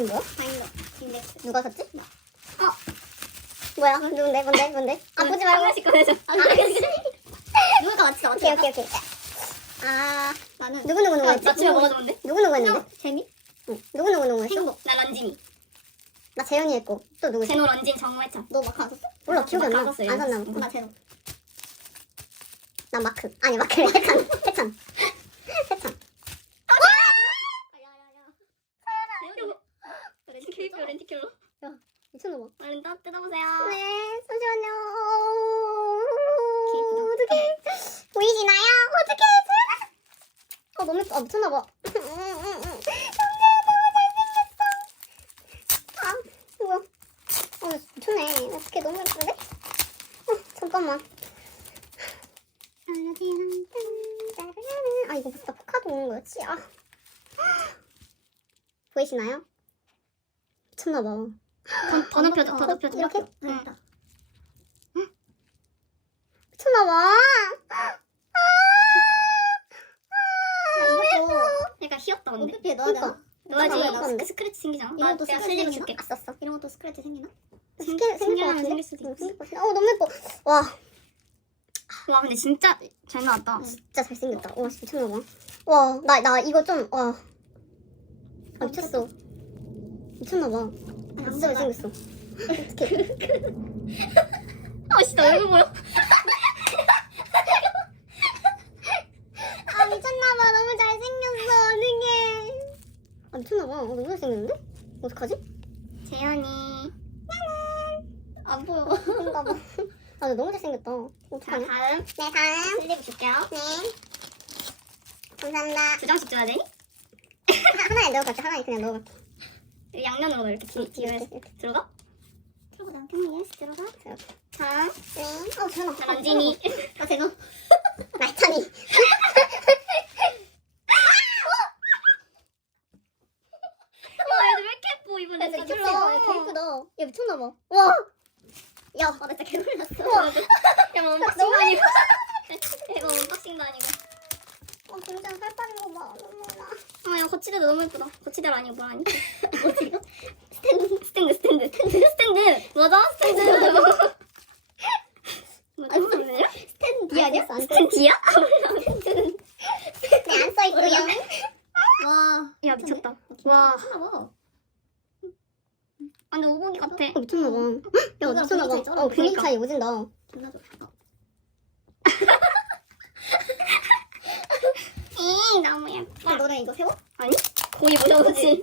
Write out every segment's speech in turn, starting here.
건 뭐야? 다행이다. 근데 누가 샀지? 어. 뭐야? 누군데? 뭔데? 뭔데? 아, 보지 말고. 하나씩 꺼내줘. 아, 알겠어. 누가 맞지? 오케이, 오케이, 오케이. 아, 나는 누구 누구 누구 했지? 맞추면 뭐가 좋은데? 누구 누구 했는데? 재미? 응. 누구 누구 누구 했어? 행복. 나 런진이. 나 재현이 했고. 또 누구 했어? 제노 런진 정우해찬. 너 마카 안 썼어? 몰라, 기억이 안 나. 안 샀나? 나 제노. 난 마크. 아니, 마크. 해찬. 해찬. 렌티킬러 렌티킬러. 미쳤나봐. 얼른 뜯- 뜯어보세요. 네, 잠시만요. 케이크도. 어떡해. 보이시나요? 어떡해. 어. 아, 응, 응. 정재야, 너무 예쁜데? 어, 잠깐만. 아, 이거 진짜 포카도 오는 거였지? 아. 보이시나요? 미쳤나봐. 더, 더 높여줘, 더 높여줘. 이렇게? 응. 미쳤나봐. 약간 귀엽다 근데. 어떻게 넣어야 되나? 그러니까. 이거 넣었는데? 스크래치 생기잖아. 이런 나 것도 내가 스크래치 생기나? 줄게. 아, 썼어. 이런 것도 스크래치 생기나? 생길, 생길 것 생기면 같은데? 생길 수도 응, 있어. 생길 것 같은데? 어, 너무 예뻐. 와, 와 근데 진짜 잘 나왔다. 진짜 잘생겼다. 와, 미쳤나봐. 와, 나, 나 이거 좀, 와. 아, 미쳤어. 미쳤나봐. 진짜 잘생겼어. 어떡해. 아 진짜 얼굴 보여? 아, 미쳤나봐. 너무 잘생겼어. 어떡해. 아, 미쳤나봐. 어, 너무 잘생겼는데? 어떡하지? 재현이. 안 보여. 그런가 봐. 아, 나 너무 잘생겼다. 자 어떡하냐? 다음 네, 다음. 슬립 줄게요. 네. 감사합니다. 두 장씩 줘야 되니? 하- 하나에 넣어갈게. 하나에 그냥 넣어갈게. 양면으로 이렇게 뒤, 뒤에 이렇게, 이렇게. 들어가? 들어가 나 그냥 예스 들어가. 자 네. 어, 재현아. 나 런진이. 아 제노. 말찬이. 와 애들 왜 이렇게 예뻐 이번에 진짜 진짜 예쁘다. 개 예쁘다. 야, 미쳤나봐. 와. 야, 아 나 진짜 개놀랐어. 야 뭐 언박싱도 아니고. 이거 언박싱도 아니고. 어, 진짜 살 빠진 거 봐. 너무나. 아 야 거치대도 너무 예쁘다. 거치대로 아니고 뭐라 하니? 뭐지가? 스탠드 스탠드 스탠드 스탠드 스탠드 맞아 스탠드. 뭐지 스탠드? 스탠드 아니야? 안 돼. 스탠디야? 네, 안 써있고요. 와. 야 미쳤다. 와. 미쳤나 봐. 완전 오복이 같아. 어, 미쳤나봐. 야, 이거랑 분위기 차이 미쳤나봐. 쩔어. 어, 분위기 그러니까. 차이 오진다. 존나 좋다. 이 너무 예뻐. 아, 너네 이거 세워? 아니? 거의 무서우지.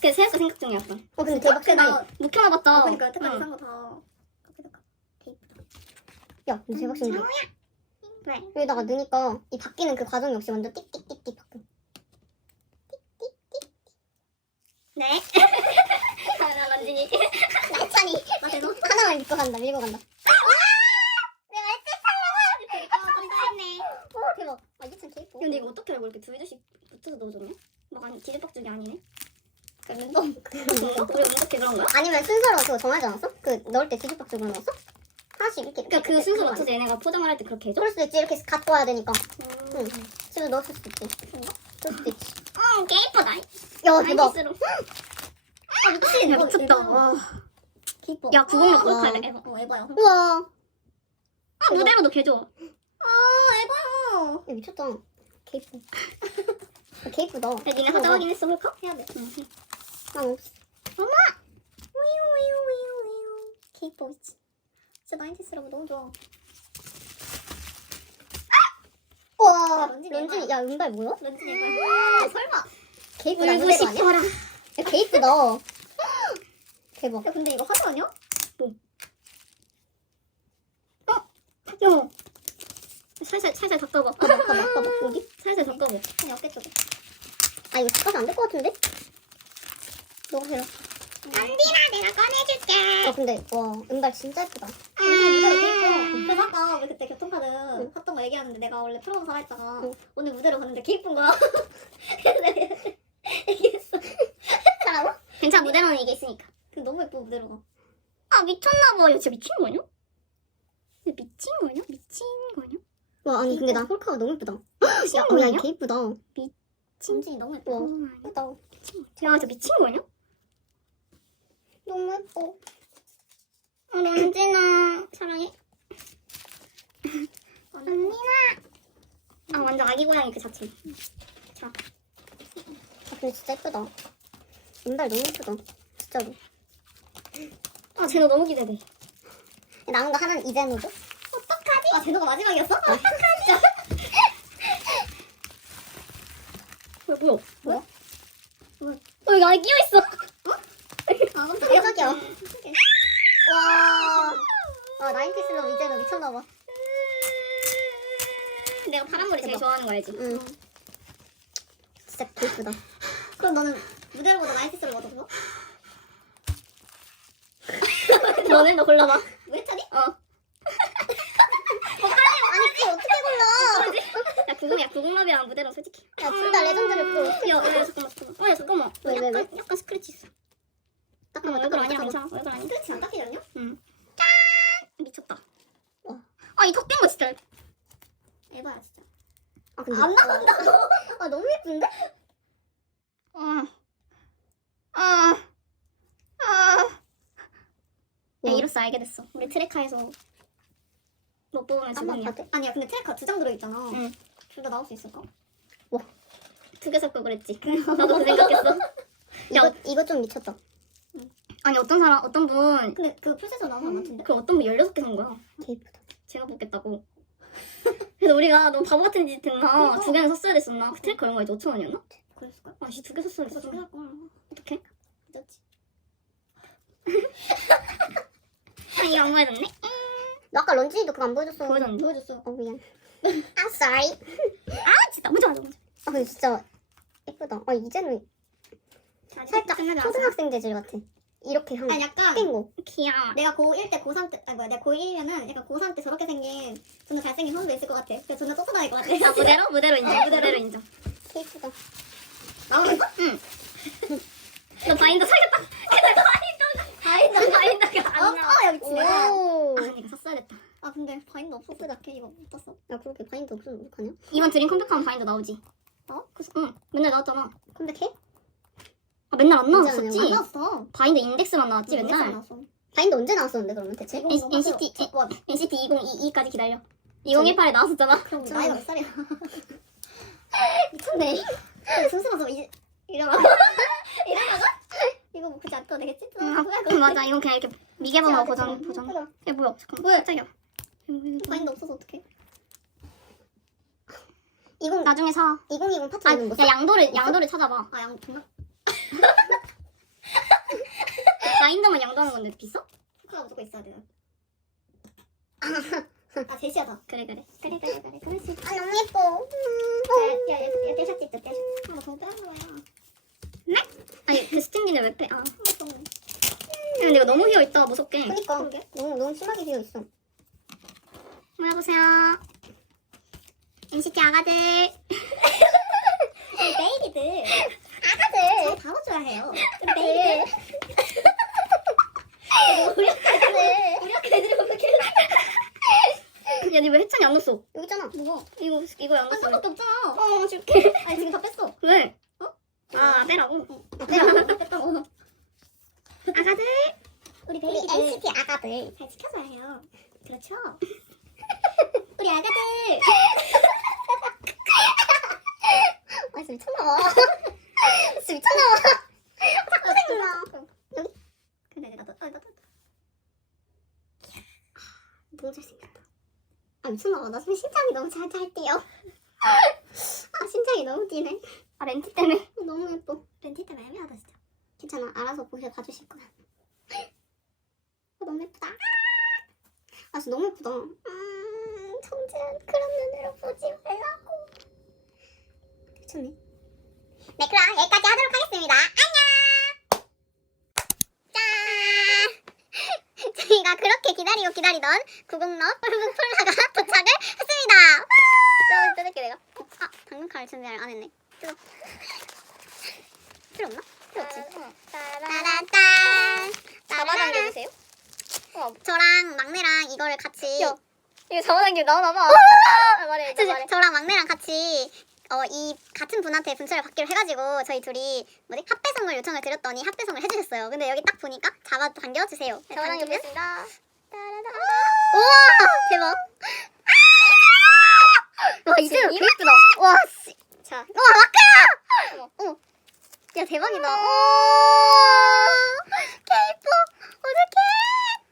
그 세웠어 생각 중이었어. 어, 근데 대박 그 세다. 나. 묵혀놔봤자. 아, 그러니까 여태까지 응. 산거 다. 야, 근데 대박 신기 왜? 여기다가 넣으니까 이 바뀌는 그 과정 역시 완전 띡띡띡띡 바뀌어. 네. 나 런진이. 말찬이. 아 하나만 믿고 간다, 밀고 간다. 오, 대박. 아, 이게 참 개이뻐. 근데 이거 어떻게 알고 이렇게 두 개씩 붙여서 넣어줬냐? 막 아니 뒤집박죽이 아니네. 랜덤. 뭔가? 우리 어떻게 그런 거야? 아니면 순서로 그거 정하지 않았어? 그 넣을 때 뒤집박죽으로 넣었어? 하나씩 이렇게. 그러니까 그 순서 맞춰서 얘네가 포장을 할 때 그렇게 해줘? 그럴 수도 있지. 이렇게 갖고 와야 되니까. 음. 응. 집에 넣었을 수도 있지. 그럴 수도 있지. 어, 개 이쁘다. 야, 대박. 아, 미친. 야, 미쳤다. 이뻐. 야, 구멍로 와. 구독할래. 어 에바야. 우와. 아, 무대로도 개 좋아. 아 에바야. 야, 미쳤다. 개이뻐. 아, 개이쁘다. 야, 니네 하자 확인 했어, 홀카? 해야 돼. 응. 난 없어. 개 이뻐 미치. 진짜 나인티스라고 너무 좋아. 우와. 야, 런쥔이 런쥔이, 야, 은발 뭐야? 런쥔 에바. 아 설마. 개이쁘다. 울고? 싶어라. 야, 개이쁘다. 대박. 야 근데 이거 화장 아니야? 야. 살살, 살살 닦아봐. 봐봐, 봐봐, 봐봐. 어디? 살살 닦아봐. 아니 어깨 쪽에. 아, 이거 닦아서 안 될 것 같은데? 너가 해라. 안디나, 내가 꺼내줄게. 아, 근데, 와, 은발 진짜 예쁘다. 이뻐. 그래서 아까 우리 그때 교통카드 샀던 거 얘기하는데 내가 원래 프로모사 했다가 응. 오늘 무대로 갔는데 개 이쁜 거야. 나는 이게 있으니까. 그 너무 예뻐 무대로가. 아 미쳤나봐. 이거 진짜 미친 거 아니야? 이거 미친 거 아니야? 미친 거 아니야? 와 아니 근데 나 홀카가 너무 예쁘다. 미친 야, 거 어, 야, 아니야? 개 예쁘다. 진진이 너무 예뻐. 와, 어. 예쁘다. 야, 저 미친 거 아니야? 너무 예뻐. 아, 런진아 사랑해. 언니나. 아, 완전 아기 고양이 그 자체. 자, 아 근데 진짜 예쁘다. 인발 너무 예쁘다. 진짜로. 아, 쟤너 너무 기대돼. 나온 거 하나는 이제노도? 어떡하지? 아 제노가 마지막이었어? 뭐야, 뭐야? 뭐야? 어, 여기 안에 끼어 있어. 아 깜짝이야. 대박이야. 와. 와 나인티슬로 이제노 미쳤나 봐. 내가 파란머리 제일 좋아하는 거 알지? 응. 진짜 개 예쁘다. 그럼 너는 무대로보다 나이티스를 뭐 얻어? 너 골라봐. 우회찬이? 어. 아니 그걸 어떻게 골라? 야, 구금이야. 구금럽이랑 무대로 솔직히. 야 둘 다 레전드를 그걸 어떻게 야, 야, 잠깐만, 잠깐만. 어, 야, 잠깐만. 왜, 왜, 약간, 약간 스크래치 있어. 잠깐만 얼굴 잠깐만 아니야. 괜찮아. 얼굴 아니야. 스크래치 안 닦이려냐? 응. 짠! 미쳤다. 와. 아, 이턱뺀거 진짜. 에바야 진짜. 아 근데 안 나간다. 아 너무 예쁜데? 아. 아. 아. 야, 와. 이로써 알게 됐어. 우리 트레카에서 못 뽑으면 한번 죽음이야. 봐도? 아니야 근데 트랙카 두 장 들어있잖아. 응. 둘 다 나올 수 있을까? 두 개 섞고 그랬지. 나도 그 생각했어. 이거 이거 좀 미쳤다. 아니, 어떤 사람, 어떤 분, 근데 그 풀셋으로 나온 사람 같은데? 그 어떤 분 16개 산 거야. 개 예쁘다. 제가 뽑겠다고. 그래서 우리가 너무 바보 같은 짓 했나? 두 개는 샀어야 됐었나? 그 트레카 얼마였지? 5천 원이었나? 그랬을까? 아, 씨, 두 개 샀어야 그래서 됐어. 두개 살 걸. 어떡해? 늦었지. 아, 이거 안 보여줬네? 너 아까 런쥔이도 그거 안 보여줬어. 보여줬는데? 보여줬어. 어 미안. 아 sorry. 아, 진짜. 먼저 가자, 먼저. 아 근데 진짜 예쁘다. 아 이제는 살짝 초등학생 재질 같아. 이렇게 한 아니 약간 낀 거. 귀여워. 내가 고1 때 고3 때 아니 뭐야 내가 고1이면은 약간 고3 때 저렇게 생긴 존나 잘생긴 선배 있을 것 같아. 그래서 존나 쫓아다닐 것 같아. 아, 무대로? 무대로 인정. 무대로 인정. 개 예쁘다. 나오는 거? 응. 너 바인더 사겠다. 근데 바인더, 바인더, 바인더가 어? 안 나와. 아 여기 집에. 오. 아, 이거 샀어야겠다. 아 근데 바인드 없어서 어떡해 이거 못 땄어. 야 그렇게 바인드 없으면 어떡하냐? 이번 드림 컴백하면 바인더 나오지. 어? 그래서, 응. 맨날 나왔잖아. 컴백해? 아, 맨날 안. 나왔었지. 안 나왔어. 바인더 인덱스만 나왔지, 인덱스 안 맨날. 나왔어. 바인드 언제 나왔었는데 그러면 대체? N- NCT, 저- 와, NCT 2022까지 기다려. 2018에 나왔었잖아. 그럼 저- 나이가 몇 살이야? 미쳤네. 순수라서 이 이러다가 이러다가 뭐 떠도 되겠지? 또 응, 음, 같아. 맞아. 이건 그냥 이렇게 미개봉하고 보정? 보정. 야, 뭐야. 잠깐만. 왜? 깜짝이야. 바인드 없어서 어떡해? 이공 나중에 사. 2020 파트 아, 거. 야, 양도를, 양도를 찾아봐. 아 양 정말 바인더만 양도하는 건데 비싸? 후카가 무조건 있어야 돼. 아 제시하다. 그래, 그래. 그래 그래 그래 있다. 아 너무 예뻐. 음. 야 야야 떼샷지 있다 떼샷. 아나 너무 빼는 거야. 아니, 그 스탠디는 왜 빼? 아. 야, 너무 근데 이거 너무 휘어 있다, 무섭게. 그니까 그러게. 너무 너무 심하게 비어 있어. 안녕하세요. NCT 아가들. 베이비들 아가들. 잘 다뤄줘야 해요. 베이비들. 우리 아가들. 우리 학교 애들이 그렇게 야, 니 왜 해찬이 안 넣었어? 여기 있잖아. 뭐? 이거, 이거 안한 넣었어. 장밖에 없잖아. 어, 줄게. 아니 지금 다 뺐어. 왜? 어? 아, 빼라고. 아, 빼라. 다 뺐다고. 아가들. 우리 우리 베이비들 NCT 아가들. 잘 지켜줘야 해요. 그렇죠. 우리 아가들. 아 진짜 미쳤나봐. 진짜 미쳤나봐. 자꾸 생각나. 근데 나도 아 나도 너무 잘생겼다. 아 미쳤나봐. 나 지금 심장이 너무 잘 잘 뛰어. 아 심장이 너무 뛰네. 아, 렌트 때문에. 너무 예뻐. 렌티 때문에 애매하다 진짜. 괜찮아. 알아서 보셔 봐주실 거야. 아, 너무 예쁘다. 아 진짜 너무 예쁘다. 음, 청진 그런 눈으로 보지 말라고. 미쳤네. 네 그럼 여기까지 하도록 하겠습니다. 안녕. 짠. 저희가 그렇게 기다리고 기다리던 구공럽 폴라가 도착을 했습니다. 와! 뜯을게 내가. 아 당근 칼 준비를 안 했네. 뜯어. 필요 없나? 필요 없지. 따라따 잡아당겨주세요. 어, 저랑 막내랑 이거를 같이 야, 이거 잡아당기면 나오나 봐. 아, 말해, 이제 저, 말해. 저랑 막내랑 같이 어, 이 같은 분한테 분철을 받기로 해가지고 저희 둘이 뭐지 합배송을 요청을 드렸더니 합배송을 해주셨어요. 근데 여기 딱 보니까 잡아 당겨 주세요. 잡아 당겨보겠습니다. 우와 대박. 와 이제 예쁘다. 와 씨. 자, 와 마크야. 어. 야 대박이다. 오. 개 예뻐. 어떡해.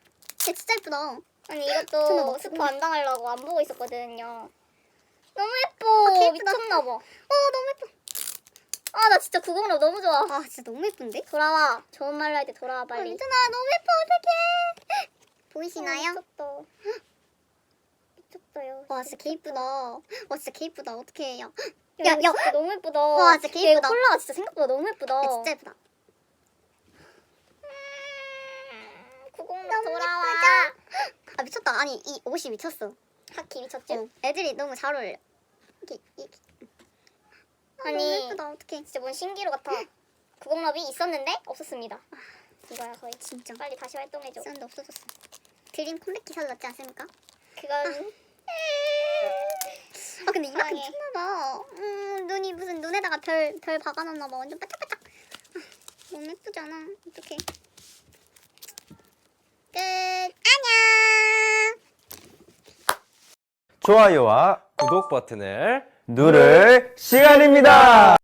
야 진짜 예쁘다. 아니 이것도 막 스포 안 당하려고 안 보고 있었거든요. 너무 아, 예뻐. 개 예쁘다. 미쳤나 봐. 어 너무 예뻐. 아, 나 진짜 구공로 너무 좋아. 아 진짜 너무 예쁜데? 돌아와. 좋은 말로 할 때 돌아와 아, 빨리. 민준아 너무 예뻐 어떡해. 보이시나요? 어, 미쳤다. 미쳤어요. 와 진짜 개 이쁘다. 와 진짜 개 이쁘다. 어떻게 해요? 야, 야, 야, 야. 너무 예쁘다. 와, 진짜 개 예쁘다. 콜라가 진짜 생각보다 너무 예쁘다. 야, 진짜 예쁘다. 구공로 너무 돌아와. 아 미쳤다. 아니 이 옷이 미쳤어. 하키 미쳤지? 어, 애들이 너무 잘 어울려. 이게 이 아, 아니. 예쁘다. 어떡해. 진짜 뭔 신기루 같아. 구공럽이 있었는데 없었습니다. 이거야 거의. 진짜. 빨리 다시 활동해줘. 썬도 없어졌어. 드림 컴백기 사도 낫지 않습니까? 그건 아 근데 이만큼 사랑해. 쳤나봐. 음 눈이 무슨 눈에다가 별 별 박아놨나봐. 완전 반짝반짝. 아, 너무 예쁘잖아. 어떡해. 끝. 안녕. 좋아요와 구독 버튼을 누를 시간입니다.